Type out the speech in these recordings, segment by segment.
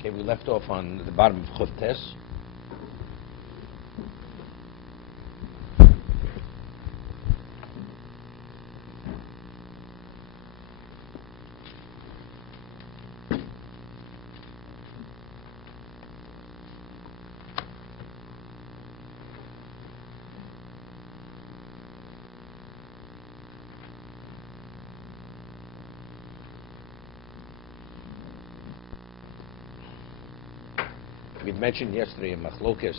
Okay, we left off on the bottom of Chuf Tes. We mentioned yesterday in Machlokes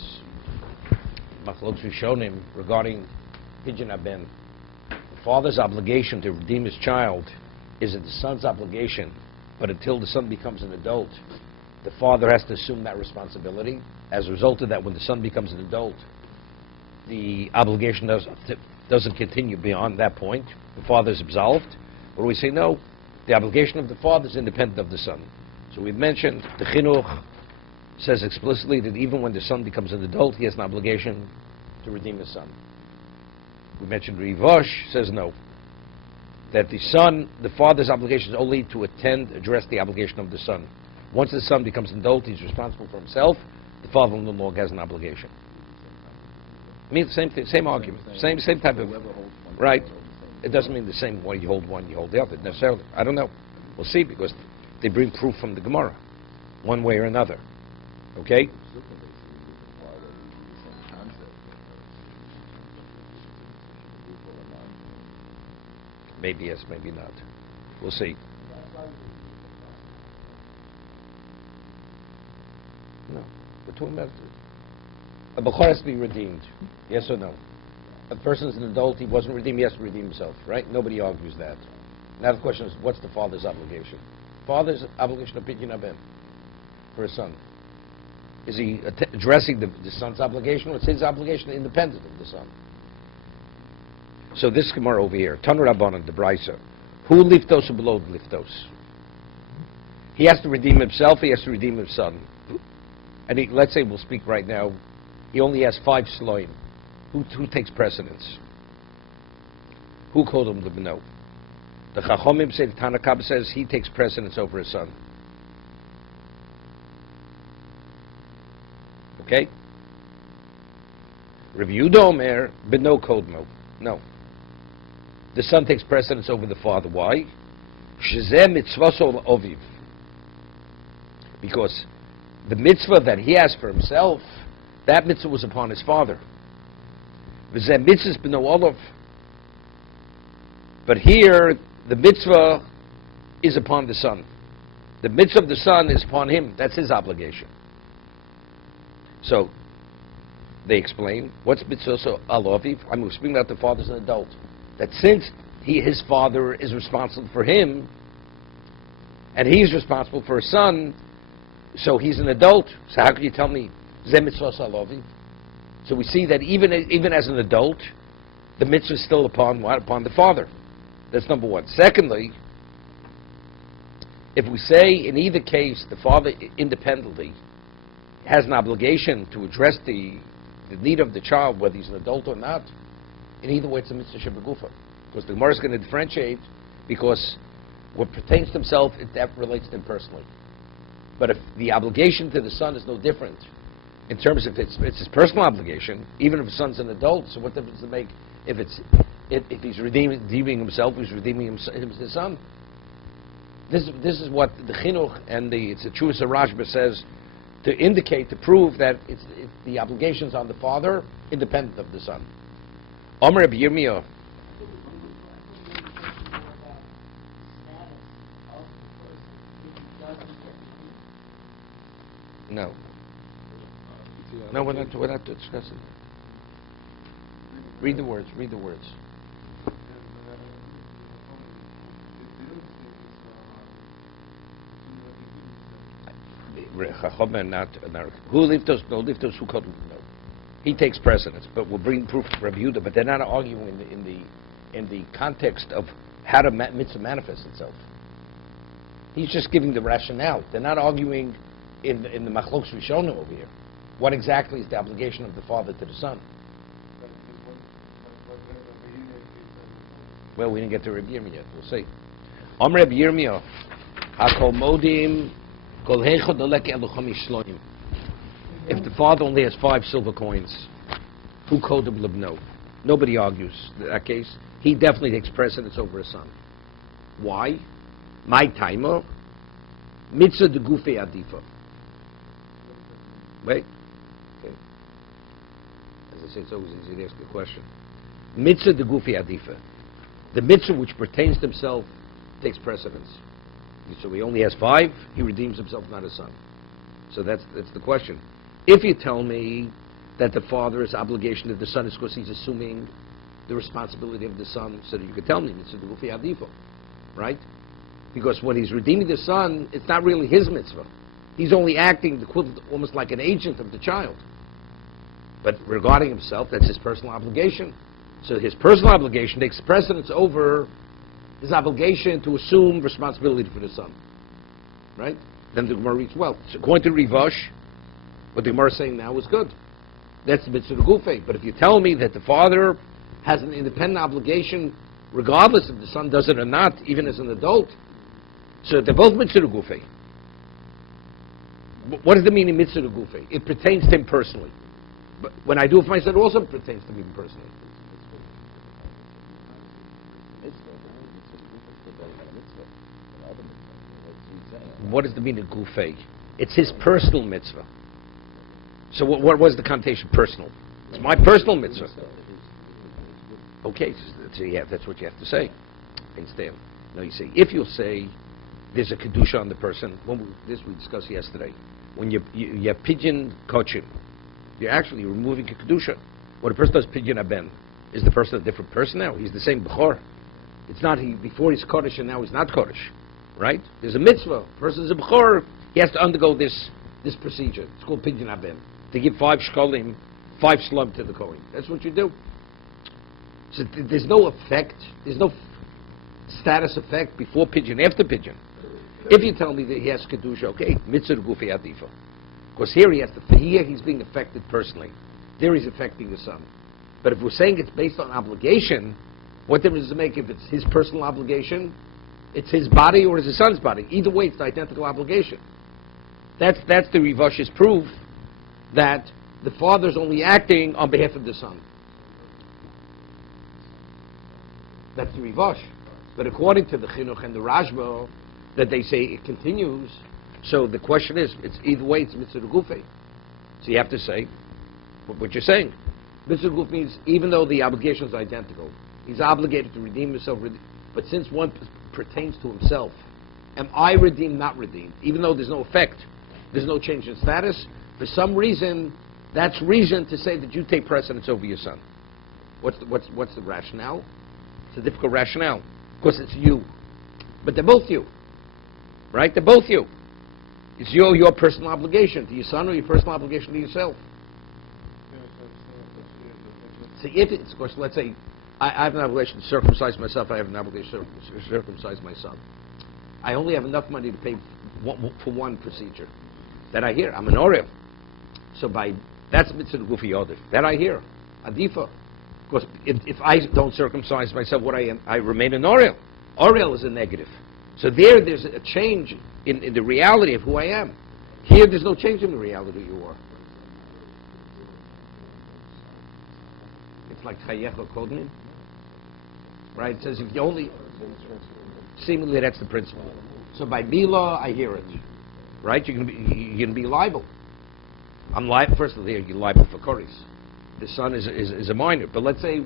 Rishonim regarding Pidyon Aben. The father's obligation to redeem his child is the son's obligation, but until the son becomes an adult, the father has to assume that responsibility. As a result of that, when the son becomes an adult, the obligation doesn't continue beyond that point. The father is absolved. Or we say, no, the obligation of the father is independent of the son. So we've mentioned the Chinuch says explicitly that even when the son becomes an adult, he has an obligation to redeem his son. We mentioned Rivosh says no, that the father's obligation is only to address the obligation of the son. Once the son becomes an adult, he's responsible for himself. The father no longer has an obligation. I mean, same thing, same argument, same type of, right? It doesn't mean the same way you hold one, you hold the other necessarily. I don't know. We'll see, because they bring proof from the Gemara, one way or another. Okay? Maybe yes, maybe not. We'll see. No. We're talking about a Bechor has to be redeemed. Yes or no? A person's an adult, he wasn't redeemed, he has to redeem himself, right? Nobody argues that. Now the question is, what's the father's obligation? Father's obligation of Pidyon Aben for his son. Is he addressing the son's obligation, or is his obligation independent of the son? So this Gemara over here, Tanu Rabbanan, the Brisa, who liftos or below liftos? He has to redeem himself, he has to redeem his son. And let's say, we'll speak right now, he only has 5 sloim. Who takes precedence? Who called him the Beno? The Chachomim say, the Tanakh says he takes precedence over his son. Okay? Rav Yehuda Omer, Beno Kodmo. No. The son takes precedence over the father. Why? Shezeh mitzvaso oviv. Because the mitzvah that he has for himself, that mitzvah was upon his father. V'zeh mitzvahs b'no olav. But here, the mitzvah is upon the son. The mitzvah of the son is upon him. That's his obligation. So, they explain, what's mitzvah so alaviv? I'm speaking about the father's an adult. That since his father is responsible for him, and he's responsible for his son, so he's an adult. So how can you tell me, zeh mitzvah so alaviv? So we see that even as an adult, the mitzvah is still upon what? Upon the father. That's number one. Secondly, if we say in either case the father independently has an obligation to address the need of the child, whether he's an adult or not, in either way it's a mitzvah shebegufa. Because the Gemara is going to differentiate, because what pertains to himself, that relates to him personally. But if the obligation to the son is no different, in terms of it's his personal obligation, even if the son's an adult, so what difference does it make if he's redeeming himself, he's redeeming his son? This is what the Chinuch and it's a Truas Rashba says, to indicate, to prove that it's the obligations on the father, independent of the son. Omer Rabbi Yirmiyah. No. No, we're not discussing. Read the words. Who liftos? No liftos. Who called him? No. He takes precedence, but we'll bring proof from Rabbi Yehuda. But they're not arguing in the context of how the mitzvah manifests itself. He's just giving the rationale. They're not arguing in the Machlokes Rishonim over here. What exactly is the obligation of the father to the son? Well, we didn't get to Rabbi Yirmiyah yet. We'll see. Rabbi Yirmiyah, Hakol Modim If the father only has 5 silver coins, who kodem libno? Nobody argues that case. He definitely takes precedence over his son. Why? My timer, mitzvah de gufe adifa. Wait. Okay. As I say, it's always easy to ask the question. Mitzvah de gufe adifa. The mitzvah which pertains to himself takes precedence. So he only has 5, he redeems himself, not his son. So that's the question. If you tell me that the father's obligation to the son is because he's assuming the responsibility of the son, so that you could tell me, mitzvah de gufi adifo, right? Because when he's redeeming the son, it's not really his mitzvah. He's only acting the equivalent, almost like an agent of the child. But regarding himself, that's his personal obligation. So his personal obligation takes precedence over his obligation to assume responsibility for the son. Right? Then the Gemara reads, well, so according to Rivash, what the Gemara is saying now is good. That's the mitzvah gufe. But if you tell me that the father has an independent obligation, regardless if the son does it or not, even as an adult, so they're both mitzvah gufe. What does it mean in mitzvah gufe? It pertains to him personally. But when I do it for myself, it also pertains to me personally. What does the meaning of gufei? It's his personal mitzvah. So what was the connotation? Personal. It's my personal mitzvah. Okay, so yeah, that's what you have to say. Instead, no, you say, if you'll say there's a kedusha on the person, this we discussed yesterday, when you pidyon kochim, you're actually removing a kedusha. When a person does pidyon aben, is the person a different person now? He's the same bechor. It's not before he's kodesh and now he's not kodesh. Right? There's a mitzvah. The person is a bechor. He has to undergo this procedure. It's called pidyon aben. To give 5 shkolim, 5 slum to the kohen. That's what you do. So there's no effect. There's no status effect before pidyon, after pidyon. If you tell me that he has kedusha, okay, mitzvah gufi adifa. Because here he's being affected personally. There he's affecting the son. But if we're saying it's based on obligation, what difference does it make if it's his personal obligation? It's his body or it's his son's body. Either way, it's the identical obligation. That's the Rivash's proof that the father's only acting on behalf of the son. That's the Rivash. But according to the Chinuch and the Rashba, that they say it continues, so the question is, it's either way, it's mitzvah gufe. So you have to say what you're saying. Mitzvah guf means even though the obligation is identical, he's obligated to redeem himself, but since one pertains to himself, am I redeemed, not redeemed? Even though there's no effect, there's no change in status, for some reason, that's reason to say that you take precedence over your son. What's the rationale? It's a difficult rationale. Because it's you. But they're both you. Right? They're both you. It's your personal obligation to your son or your personal obligation to yourself. So if it's, of course, let's say, I have an obligation to circumcise myself, I have an obligation to circumcise my son. I only have enough money to pay for one procedure. That I hear. I'm an Orel. So that's mitzvah gufi yodif. That I hear. Adifa. Because if I don't circumcise myself, what I am, I remain an Orel. Orel is a negative. So there's a change in the reality of who I am. Here, there's no change in the reality you are. It's like chayecha kodmin. Right? It says if you only... Seemingly, that's the principle. So by Mila, I hear it. Right? You're going to be liable. I'm liable. First of all, you're liable for Koris. The son is a minor. But let's say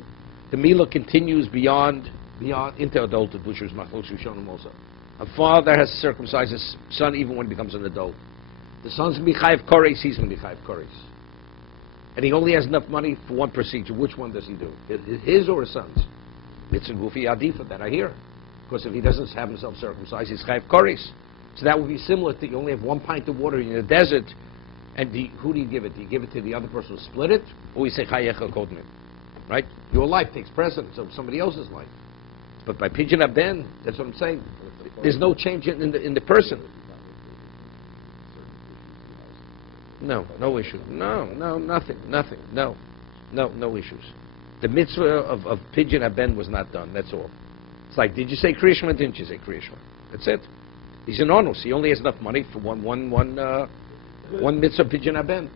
the Mila continues beyond into adulthood, which was Machol Shushonim also. A father has to circumcise his son even when he becomes an adult. The son's going to be Chayiv Koris, he's going to be Chayiv Koris. And he only has enough money for one procedure. Which one does he do? His or his son's? It's a Gufi Adifa that I hear. Because if he doesn't have himself circumcised, he's Chayiv Koris. So that would be similar to you only have 1 pint of water in the desert, and who do you give it? Do you give it to the other person who split it? Or you say Chayecha Kodmin? Right? Your life takes precedence of somebody else's life. But by Pidyon Aben, that's what I'm saying. There's no change in the person. No issue. No, nothing. No issues. The mitzvah of Pidyon Aben was not done, that's all. It's like, did you say Kriyishma? Didn't you say Kriyishma? That's it. He's an onus. He only has enough money for one mitzvah pidyon haben.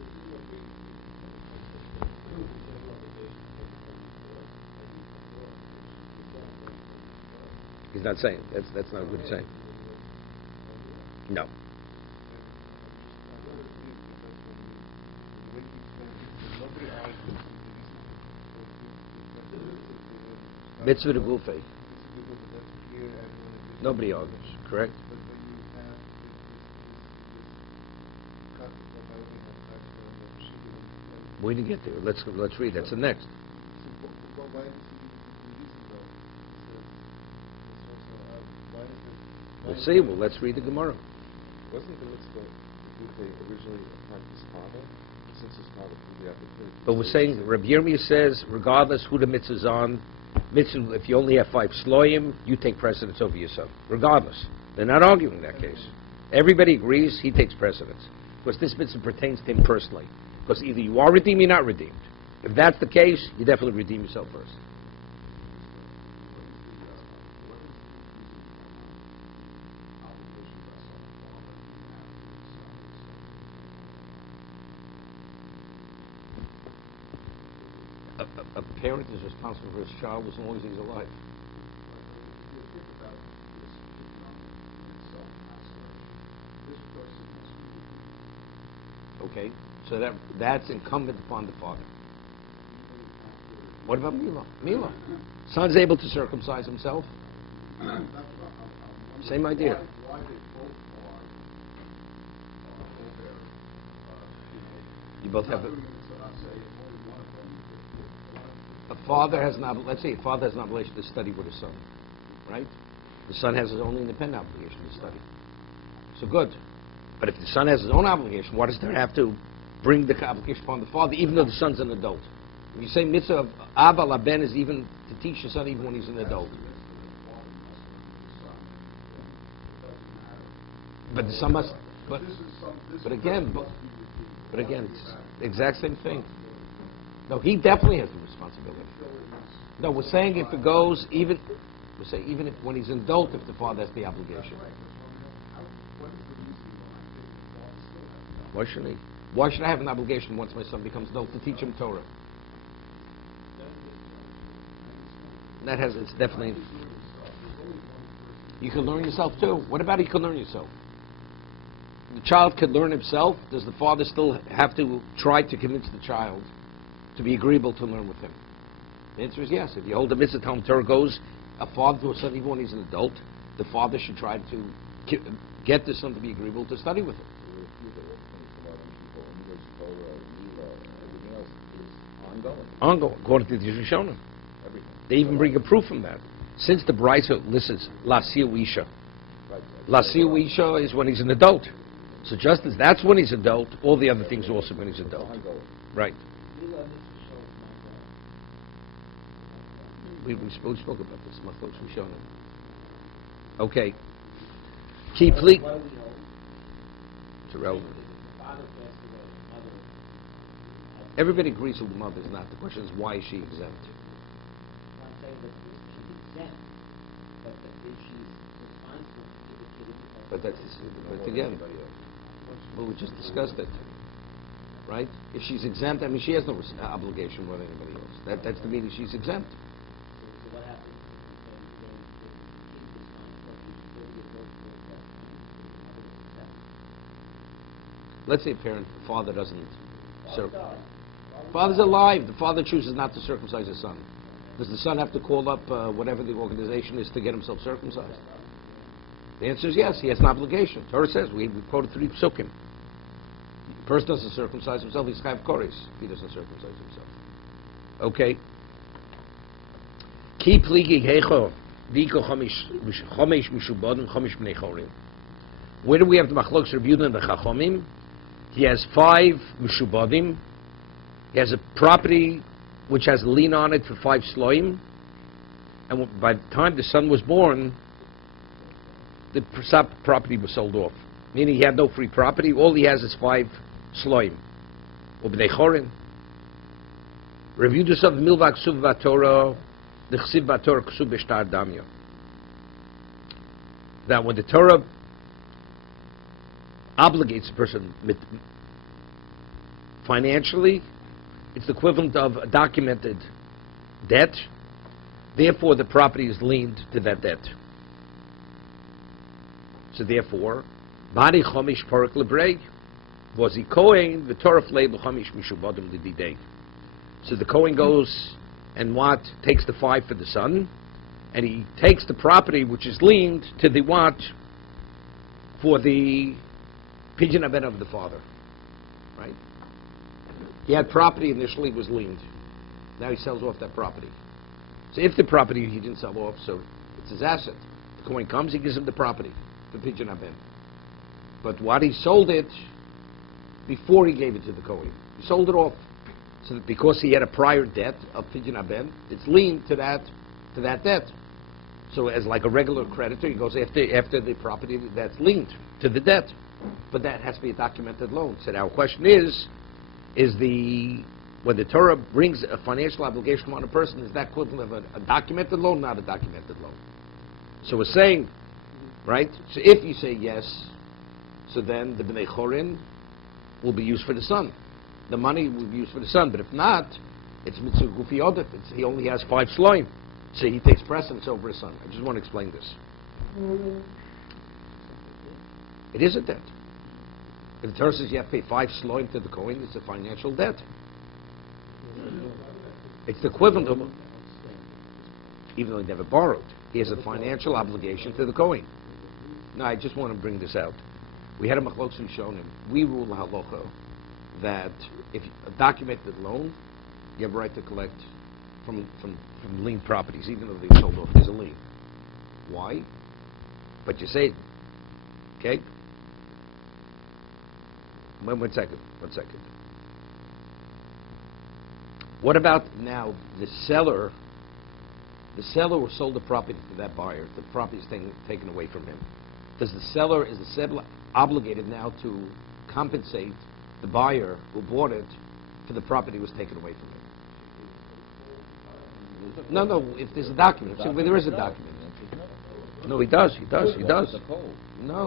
He's not saying. That's not what he's saying. No. Mitzvah to gufay. Nobody argues, correct? We didn't get there. Let's read. That's the next. We'll see. Well, let's read the Gemara. Wasn't the mitzvah originally upon his father? Since his father proved the application. But we're saying, Rabbi Yirmiyah says, regardless who the mitzvah's on, mitzvah, if you only have 5 sloyim, you take precedence over your son. Regardless. They're not arguing in that case. Everybody agrees he takes precedence. Because this mitzvah pertains to him personally. Because either you are redeemed or you're not redeemed. If that's the case, you definitely redeem yourself first. A parent is responsible for his child as long as he's alive. Okay, so that's incumbent upon the father. What about Mila? Mila. Son's able to circumcise himself. Same idea. You both have a father has an let's say a father has an obligation to study with his son, right? The son has his own independent obligation to study. So good. But if the son has his own obligation, why does there have to bring the obligation upon the father, even though the son's an adult? If you say mitzvah of Abba Laben is even to teach the son even when he's an adult. But the son must. But again, it's the exact same thing. No, he definitely has the responsibility. No, we're saying if it goes even if when he's an adult, if the father has the obligation. Why shouldn't he? Why should I have an obligation once my son becomes adult to teach him Torah? It's definitely. You can learn yourself too. What about he can learn yourself? The child can learn himself. Does the father still have to try to convince the child to be agreeable to learn with him? The answer is yes. If you hold a mitzvah, Talmud Torah goes a father to a son even when he's an adult, the father should try to get the son to be agreeable to study with him. Ongoing, according to the Rishonim. They even bring a proof from that. Since the Brisa listens, Lasiu Isha. Lasiu Isha is when he's an adult. So just as that's when he's adult, all the other things are also when he's adult. Right. We spoke about this. Machlokes Rishonim. Okay. Keep leak. It's irrelevant. Everybody agrees with the mother is not. The question is, why is she exempt? But again, well, we just discussed it, right? If she's exempt, I mean, she has no obligation more than anybody else. That's the meaning she's exempt. Let's say a parent, the father doesn't circumcise. Father's alive. The father chooses not to circumcise his son. Does the son have to call up whatever the organization is to get himself circumcised? The answer is yes. He has an obligation. Torah says, we quoted 3 psukim. The person doesn't circumcise himself, he's chayv koris. He doesn't circumcise himself. Okay. Ki pligi hecho v'iko chomesh mishubadim chomesh bnei chorim. Where do we have the machlokes Rabbi Yehuda and the Chachomim? He has 5 mishubadim. He has a property which has a lien on it for 5 sloim. And by the time the son was born, the property was sold off. Meaning he had no free property. All he has is 5 sloim. Ubnei chorim. Rabbi Yehuda said, Milva ksuv v'Torah, the chsiv v'Torah ksuv b'shtar damya. That when the Torah obligates a person financially, it's the equivalent of a documented debt. Therefore, the property is liened to that debt. So therefore, Bari Chomish Parak Lebrei, was he Kohen, the Torah Flei B'Chomish Mishubadim Lididei. So the Kohen goes and what? Takes the 5 for the son, and he takes the property which is liened to the what? For the Pidyon Aben of the father. Right? He had property initially, was liened. Now he sells off that property. So if the property he didn't sell off, so it's his asset. The Kohen comes, he gives him the property, the Pidyon Aben. But what he sold it before he gave it to the Kohen. He sold it off. So that because he had a prior debt of Pidyon Aben, it's liened to that debt. So as like a regular creditor, he goes after the property that's liened to the debt. But that has to be a documented loan. So our question is when the Torah brings a financial obligation on a person, is that equivalent of a documented loan, not a documented loan? So we're saying, right? So if you say yes, so then the B'nai Chorin will be used for the son. The money will be used for the son. But if not, it's mitzvah gufi odef. He only has 5 shloim. So he takes precedence over his son. I just want to explain this. It is a debt. If the Torah says you have to pay 5 shloim to the Kohen, it's a financial debt. It's the equivalent of, even though he never borrowed, he has a financial obligation to the Kohen. Now, I just want to bring this out. We had a machlokes rishonim. We rule halacha that if a documented loan, you have a right to collect from lien properties, even though they sold off. There's a lien. Why? But you say, okay? One second. What about now the seller? The seller sold the property to that buyer. The property is taken away from him. Is the seller obligated now to compensate the buyer who bought it for the property was taken away from him? No, if there's a document. See, there is a document. No, he does. No,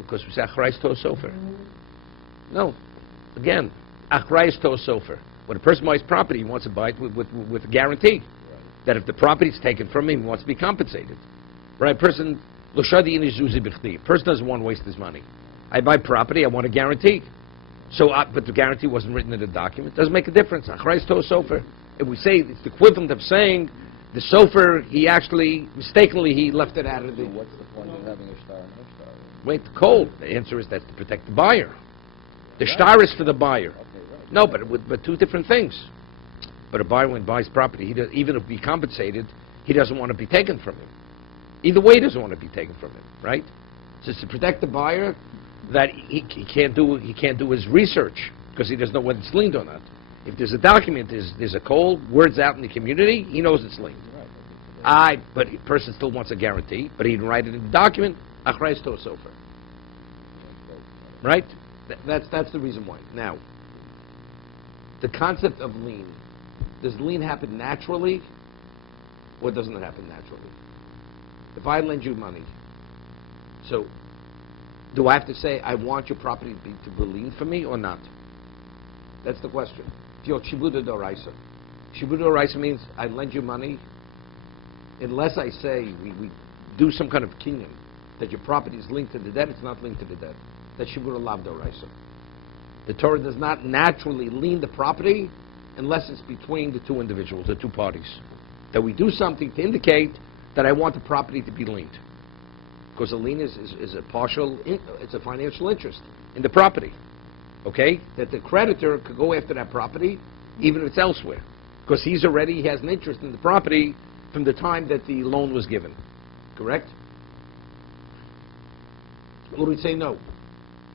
because we say Achrayis Toh Sofer. No. Again, Achrayis Toh Sofer. When a person buys property, he wants to buy it with a guarantee that if the property is taken from him, he wants to be compensated. Right? A person doesn't want to waste his money. I buy property, I want a guarantee. So, but the guarantee wasn't written in the document. Doesn't make a difference. Achrayis Toh Sofer. If we say it's the equivalent of saying the sofer, he actually mistakenly he left it out of the. So what's the point of having a star and no star? Wait, the code. The answer is that's to protect the buyer. The star is for the buyer. Okay, right. No, but two different things. But a buyer, when he buys property, even if he compensated, he doesn't want to be taken from him. Either way, he doesn't want to be taken from him, right? So it's to protect the buyer that he can't do his research because he doesn't know whether it's liened or not. If there's a document, there's a call, words out in the community, he knows it's liened. But the person still wants a guarantee, but he didn't write it in the document. Achrayis Toh Sofer. Right? That's the reason why. Now, the concept of lien. Does lien happen naturally, or doesn't it happen naturally? If I lend you money, so do I have to say I want your property to be liened for me or not? That's the question. If you're Shibuda Doraisa. Shibuda Doraisa means I lend you money unless I say we do some kind of kinyan that your property is linked to the debt, it's not linked to the debt. That's Shibuda Lav Doraisa. The Torah does not naturally lien the property unless it's between the two individuals, the two parties. That we do something to indicate that I want the property to be liened. Because a lien is a partial, it's a financial interest in the property. Okay? That the creditor could go after that property even if it's elsewhere. Because he has an interest in the property from the time that the loan was given. Correct? Or we say no.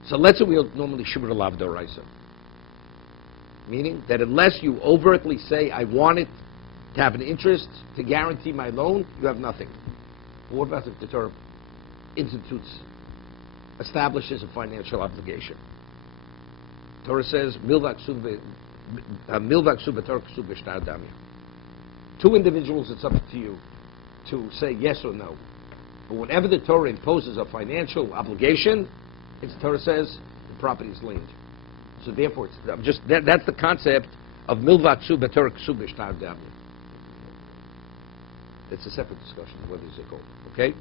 So let's say we'll normally shibur lav doraisa. Meaning that unless you overtly say, I want it to have an interest to guarantee my loan, you have nothing. But what about if the Torah establishes a financial obligation? Torah says, two individuals, it's up to you to say yes or no. But whenever the Torah imposes a financial obligation, package, the Torah says the property is liened. So therefore, that's the concept of milvat ksu b'Torah ksu b'shtar d'avli. It's a separate discussion whether it's a goal. Okay.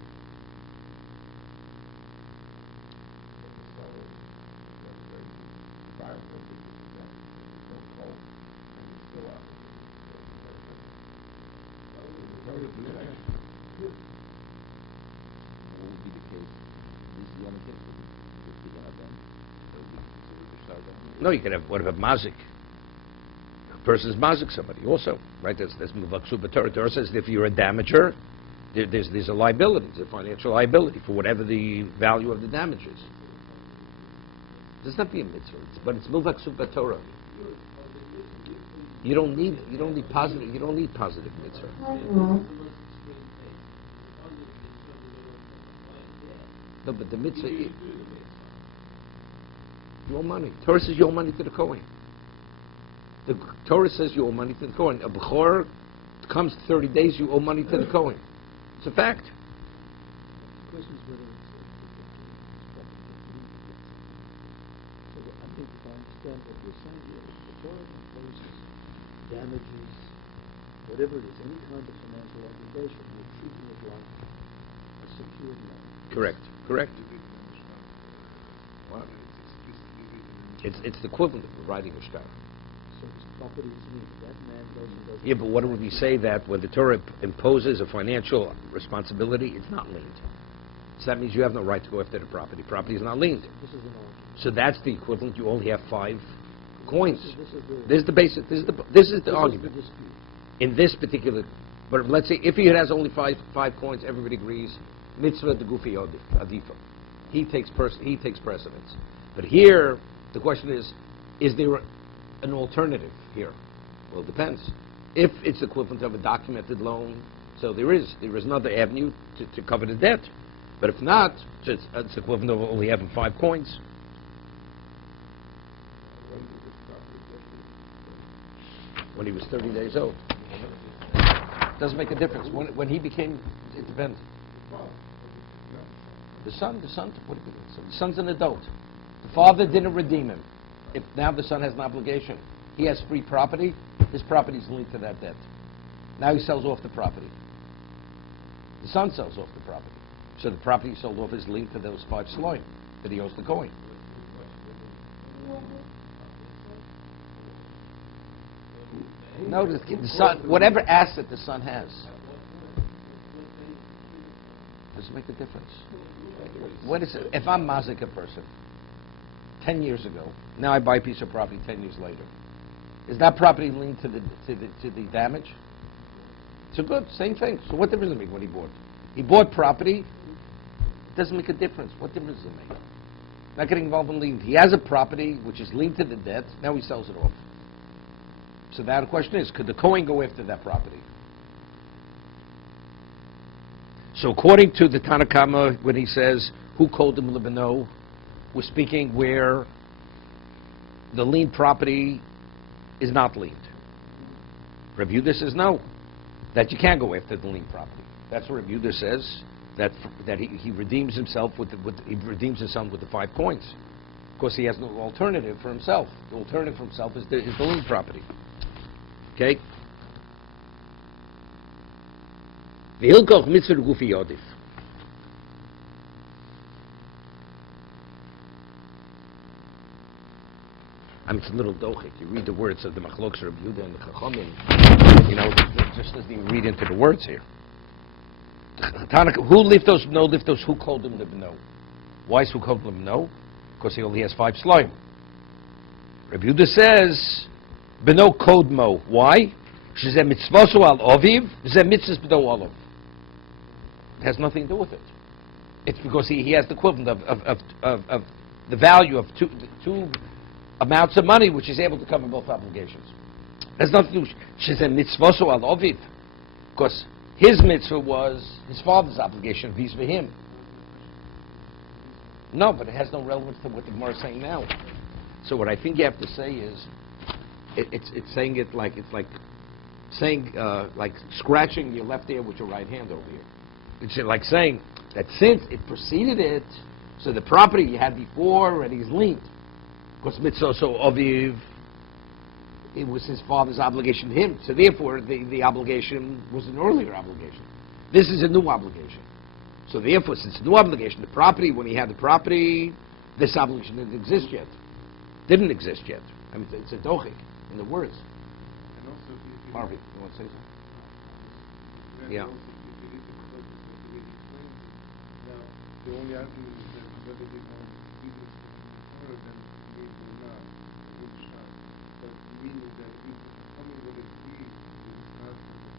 No, you can have, what about mazik? A person is mazik somebody also, right? That's muvaksu b'Torah. Torah says if you're a damager, there's a liability, there's a financial liability for whatever the value of the damage is. There's not be a mitzvah, but it's muvaksu b'Torah. You don't need positive mitzvah. No, but the mitzvah. You owe money. Torah says you owe money to the Kohen. The Torah says you owe money to the Kohen. A Bechor comes 30 days, you owe money to the Kohen. It's a fact. The question is whether so I think if I understand what you're saying here, the Torah imposes damages, whatever it is, any kind of financial obligation, you're treating it like a secured loan. Correct. Wow. It's the equivalent of writing a shtar. So his property is liened. That man goes and does. Yeah, but what would we say that when the Torah imposes a financial responsibility, it's not liened? So that means you have no right to go after the property. Property is not liened. This is an argument. So that's the equivalent. You only have 5 coins. This is This is the argument. the dispute. In this particular, but let's say if he has only five coins, everybody agrees. Mitzvah de gufi adifa. He takes precedence. But here, the question is there an alternative here? Well, it depends. If it's equivalent of a documented loan, so there is another avenue to cover the debt. But if not, it's equivalent of only having 5 coins. When he was 30 days old. Doesn't make a difference. When he became, it depends. The son, what do you think? The son's an adult. The father didn't redeem him. If now the son has an obligation, he has free property, his property is linked to that debt. Now he sells off the property. The son sells off the property. So the property he sold off is linked to those 5 sloim that he owes the Kohen. No, the son, whatever asset the son has, doesn't make a difference. What is it? If I'm mazik a person 10 years ago, now I buy a piece of property 10 years later, is that property linked to the damage? So good, same thing. So what difference does it make what he bought? He bought property. It doesn't make a difference. What difference does it make? Not getting involved in lien. He has a property which is linked to the debt. Now he sells it off. So now the question is, could the Kohen go after that property? So according to the Tanakama, when he says, who called him Libano, we're speaking where the lien property is not liened. Rabbi Yehuda says no, that you can't go after the lien property. That's what Rabbi Yehuda says, that he redeems himself with the 5 coins. Of course, he has no alternative for himself. The alternative for himself is the lien property. Okay? The Hilkoch mitzvah gufi yodif. I mean, it's a little dochik. You read the words of the Machlokes of Rabbi Yehuda and the Chachamim. You know, just doesn't even read into the words here. Who liftos no liftos? Who called him Libno? Why is who called him Libno? Because he only has 5 slime. Rabbi Yehuda says Beno Kodmo. Why? She's a mitzvosu al oviv. She's a mitzvah b'do olav. It has nothing to do with it. It's because he has the equivalent of the value of two amounts of money, which is able to cover both obligations. It has nothing to do. She's a mitzvosu al oviv, because his mitzvah was his father's obligation vis-a-vis him. No, but it has no relevance to what the Gemara is saying now. So what I think you have to say is, it's saying it like saying like scratching your left ear with your right hand over here. It's like saying that since it preceded it, So the property he had before already is linked. Because mitzvah so aviv, it was his father's obligation to him. So therefore, the obligation was an earlier obligation. This is a new obligation. So therefore, since it's a new obligation, the property, when he had the property, this obligation didn't exist yet. Didn't exist yet. I mean, it's a dochik in the words. And also, if you Marvin, you want to say something? then Yeah. also, if you read the Talmud, the way he explains it, now, the only argument is that whether they want business to occur, then they will not, they will shine. But meaning that if the coming would agree with the concept of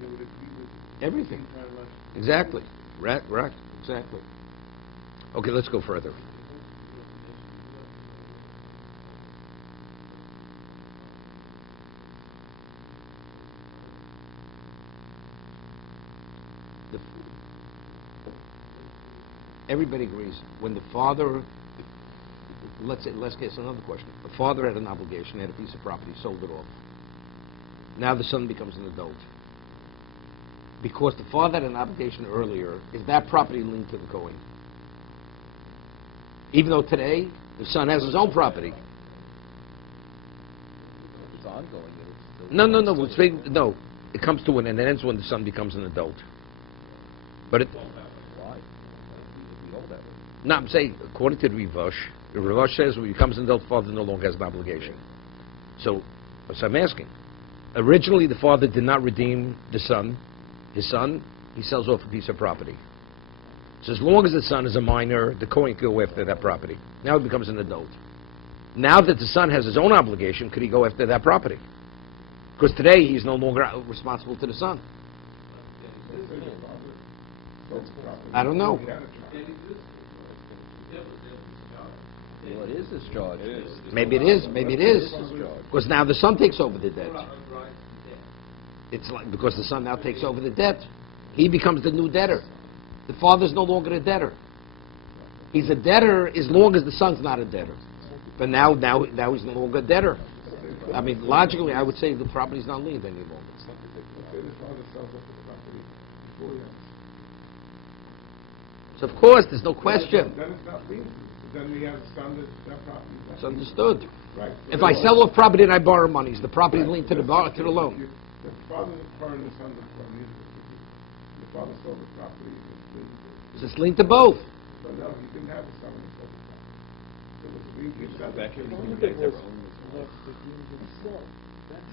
they would agree with Everything. the entire life. Exactly. Right, exactly. Okay, let's go further. Everybody agrees when the father, let's guess another question. The father had an obligation, had a piece of property, sold it off. Now the son becomes an adult. Because the father had an obligation earlier, is that property linked to the Kohen? Even though today the son has his own property. It's ongoing. It's still No. It comes to an end. It ends when the son becomes an adult. But it. Why? We hold that way. No, I'm saying, according to the Rivosh says when he becomes an adult, the father no longer has an obligation. So I'm asking. Originally, the father did not redeem the son. His son, he sells off a piece of property. So as long as the son is a minor, the Kohen can go after that property. Now he becomes an adult. Now that the son has his own obligation, could he go after that property? Because today he's no longer responsible to the son. I don't know. Well, it is his charge. Maybe it is. Because now the son takes over the debt. It's like because the son now takes over the debt. He becomes the new debtor. The father's no longer a debtor. He's a debtor as long as the son's not a debtor. But now he's no longer a debtor. I mean, logically, I would say the property's not linked any longer. So of course, there's no question. Then it's not linked. Then we have a standard that property. It's understood. Right. If I sell off property and I borrow money, is the property linked to the loan? The father current is under the father sold the property. Is this linked to both? But no, he didn't have a son when he sold the property. There was a linkage that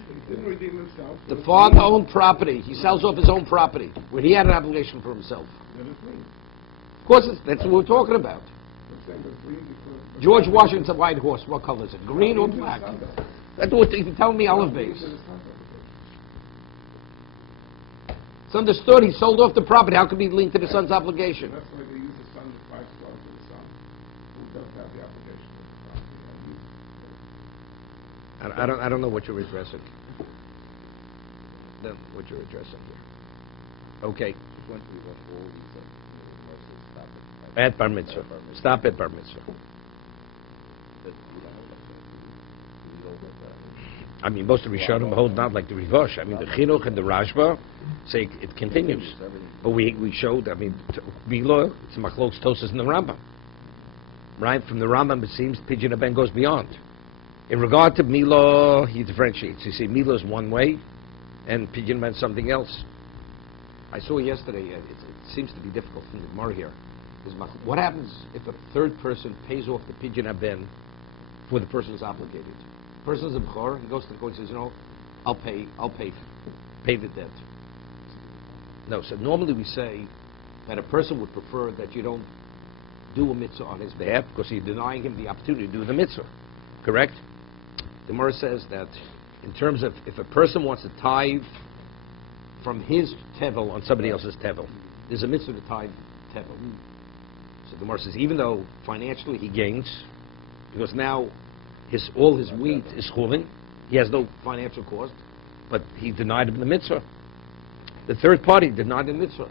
he didn't redeem himself. The father owned property. He sells off his own property when he had an obligation for himself. Then it's linked. Of course, that's what we're talking about. I'm saying it's linked because George Washington's a white horse. What color is it? Green or black? That's what you tell me. Olive base. It's understood. He sold off the property. How could he link to the son's obligation? That's why they use the son to price to the son who doesn't have the obligation for the property. I don't know what you're addressing. What you're addressing here. Okay. Just went to the all these stop it. At bar mitzvah. Stop at bar mitzvah. But we don't hold that. We hold that. I mean, most of the Rishonim hold not like the Rivosh. I mean, the Chinuch and the Rashba say it continues. But we showed, I mean, Mila, it's Machlokes, Tosas, and the Rambam. Right? From the Rambam, it seems Pidyon Ben goes beyond. In regard to Mila, he differentiates. You see, Mila is one way, and Pidyon Ben something else. I saw yesterday, it seems to be difficult from the Gemara here. What happens if a third person pays off the Pidyon Ben for the person who's obligated? The person is a Bechor, he goes to the court and says, I'll pay the debt. No, so normally we say that a person would prefer that you don't do a mitzvah on his behalf because you're denying him the opportunity to do the mitzvah. Correct? The Gemara says that in terms of if a person wants to tithe from his tevel on somebody else's tevel, there's a mitzvah to tithe tevel. So the Gemara says even though financially he gains, because now all his wheat is chulin, he has no financial cost, but he denied him the mitzvah. The third party denied the mitzvah.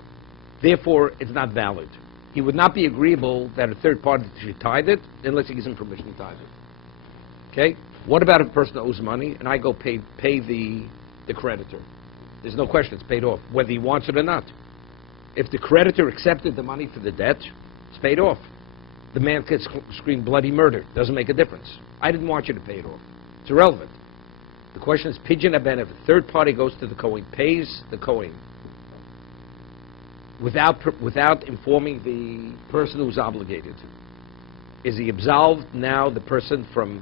Therefore, it's not valid. He would not be agreeable that a third party should tithe it unless he gives him permission to tithe it. Okay? What about if a person owes money and I go pay the creditor? There's no question, it's paid off, whether he wants it or not. If the creditor accepted the money for the debt, it's paid off. The man could scream bloody murder. Doesn't make a difference. I didn't want you to pay it off. It's irrelevant. The question is, pidyon haben, if a third party goes to the Kohen, pays the Kohen, without informing the person who's obligated, is he absolved now, the person, from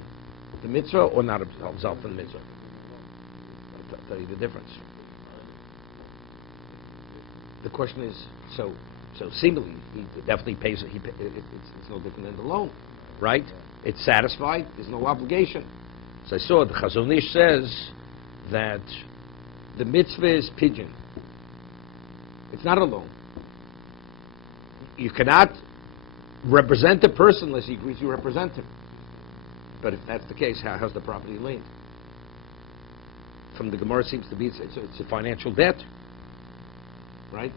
the mitzvah, or not absolved from the mitzvah? I'll tell you the difference. The question is, so seemingly, he definitely pays, it's no different than the loan, right? It's satisfied, there's no obligation. So I saw the Chazon Ish says that the mitzvah is pidyon. It's not a loan. You cannot represent a person unless he agrees you represent him. But if that's the case, how's the property liened? From the Gemara, it seems to be it's a financial debt, right?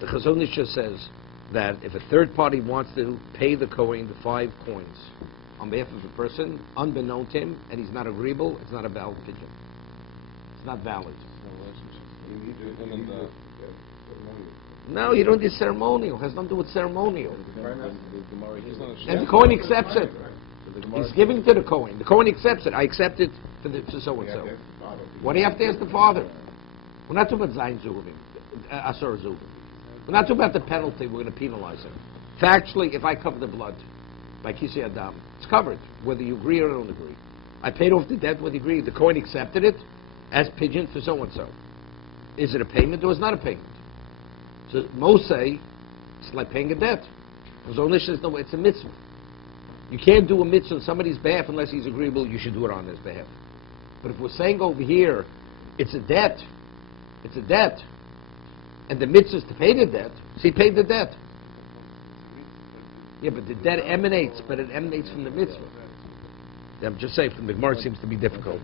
The Chazon Ish just says that if a third party wants to pay the Kohen the 5 coins on behalf of a person, unbeknown to him, and he's not agreeable, it's not a valid pidyon. It's not valid. No, you don't need ceremonial. It has nothing to do with ceremonial. And the Kohen accepts it. He's giving to the Kohen. The Kohen accepts it. I accept it for so-and-so. What do you have to ask the father? We're not talking about Zayin Zuvim, Asur Zuvim. We're not talking about the penalty. We're going to penalize him. Factually, if I cover the blood by Kisei Adam, it's covered, whether you agree or don't agree. I paid off the debt whether you agree. The Kohen accepted it as pidyon for so-and-so. Is it a payment or is it not a payment? So most say it's like paying a debt. Because only says no, it's a mitzvah. You can't do a mitzvah on somebody's behalf unless he's agreeable. You should do it on his behalf. But if we're saying over here, it's a debt, and the mitzvah is to pay the debt, so he paid the debt. Yeah, but the debt emanates, from the mitzvah. I'm just saying, from the Gemara, it seems to be difficult.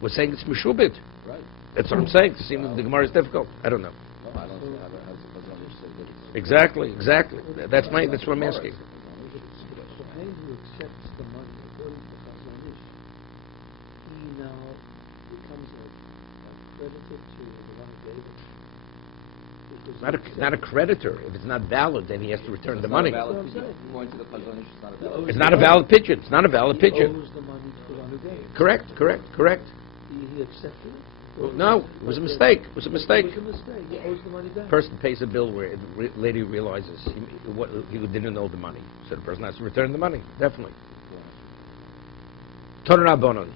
We're saying it's meshubit. Right. That's what I'm saying. It seems the Gemara is difficult. I don't know. No, I don't see how that has Exactly. That's what I'm asking. So anyone who accepts the money according to Chazon Ish, he now becomes a creditor to the one who gave it. Not a creditor. If it's not valid, then he has to return the money. Going to the Chazon Ish, It's not a valid pidyon. It's not a valid He pidyon. owes the money to the one who gave it. Correct. He accepted it? Well, no, it was a mistake. It was a mistake. He owes the money back. Person pays a bill where the lady realizes he didn't know the money. So the person has to return the money, definitely. Torah Rabbanon.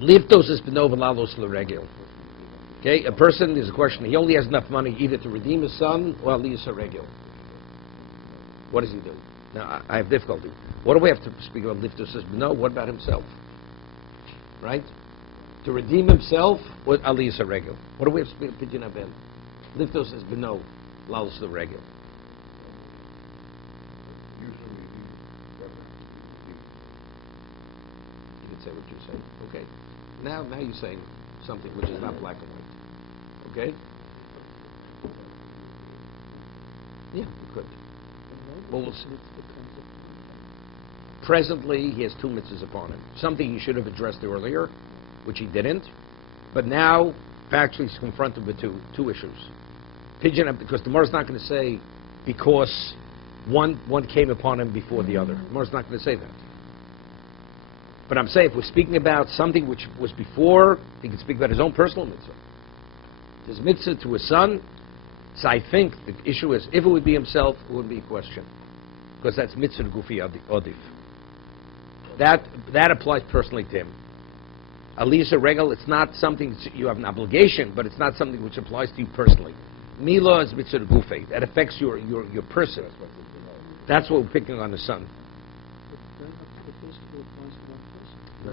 Liftos is benova lalos l'regel. Okay, a person, there's a question, he only has enough money either to redeem his son or aliyas regel. What does he do? Now, I have difficulty. What do we have to speak about liftos is beno? What about himself? Right? To redeem himself or aliyas regel? What do we have to speak about pidyon haben? Liftos is beno lalos l'regel. You can say what you say. Okay. Now you're saying something which is not black and white. Okay? Yeah, you could. Well, presently, he has 2 mitzvahs upon him. Something he should have addressed earlier, which he didn't. But now, factually, he's confronted with two issues. Pidyon, because the Gemara's not going to say because one came upon him before the other. The Gemara's not going to say that. But I'm saying if we're speaking about something which was before, he can speak about his own personal mitzvah. His mitzvah to his son. So I think the issue is, if it would be himself, it wouldn't be a question. Because that's mitzvah gufi odif. That applies personally to him. Aliyas regel, it's not something you have an obligation, but it's not something which applies to you personally. Mila is mitzvah gufi. That affects your person. That's what we're picking on the son. No.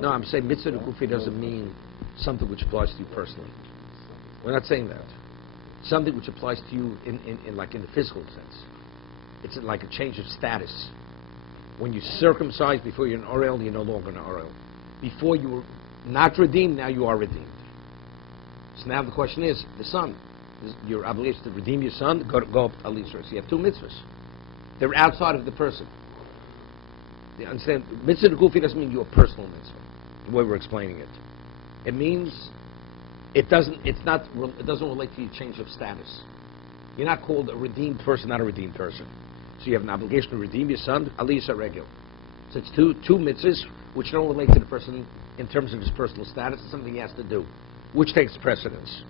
No, I'm saying mitzvah gufi doesn't mean something which applies to you personally. We're not saying that. Something which applies to you in the physical sense. It's like a change of status. When you circumcise before you're an Orel, you're no longer an Orel. Before you were not redeemed, now you are redeemed. So now the question is, the son, your obligation to redeem your son, go up to Aliyas. So you have 2 mitzvahs. They're outside of the person. You understand? Mitzvah gufi doesn't mean your personal mitzvah. the way we're explaining it. It means it doesn't relate to your change of status. You're not called a redeemed person, not a redeemed person. So you have an obligation to redeem your son, aliyas regel. So it's two mitzvahs which don't relate to the person in terms of his personal status. It's something he has to do. Which takes precedence?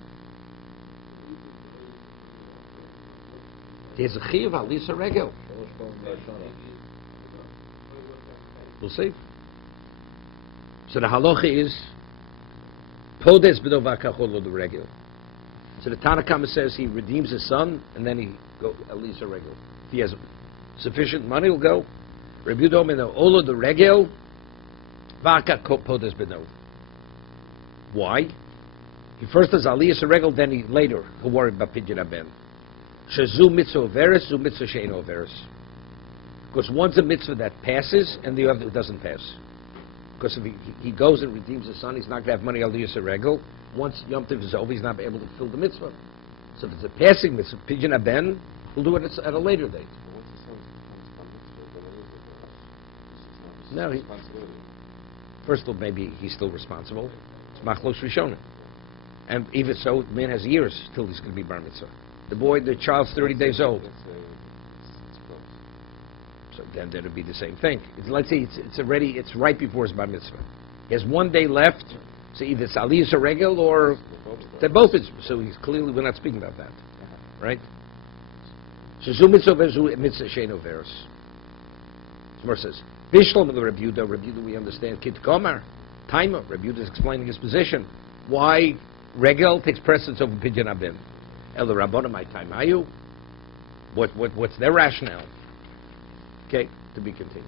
There's a chiyuv aliyas regel. We'll see. So the halacha is podes b'dovakachol the regel. So the Tanakama says he redeems his son and then he go aliyas regel. If he has sufficient money, he'll go. Rabbi Yehuda Omer olo the regel vaka podes b'dov. Why? He first does aliyas regel, then he later he'll worry about pidyon haben. Shazu mitzvah overis, zu mitzvah she'ein overis. Because one's a mitzvah that passes, and the other doesn't pass. Because if he goes and redeems his son, he's not going to have money aliyas regel. Once Yom Tov is over, he's not able to fulfill the mitzvah. So if it's a passing mitzvah, pidyon haben, he'll do it at a later date. No, first of all, maybe he's still responsible. It's machlos rishonim. And even so, the man has years till he's going to be bar mitzvah. The child's 30 days old. So then it'll be the same thing. Let's say it's right before his bar mitzvah. He has 1 day left, so either it's aliyas regel or they're both. So he's clearly, we're not speaking about that, right? So zu mitzvah vezu mitzvah shein overis. Gemara says, Bishlam the Rabbi Yehuda, we understand kid komar, timer. Rabbi Yehuda is explaining his position. Why regel takes precedence over pidyon haben? El Rabbana my time ayu. What's their rationale? Okay, to be continued.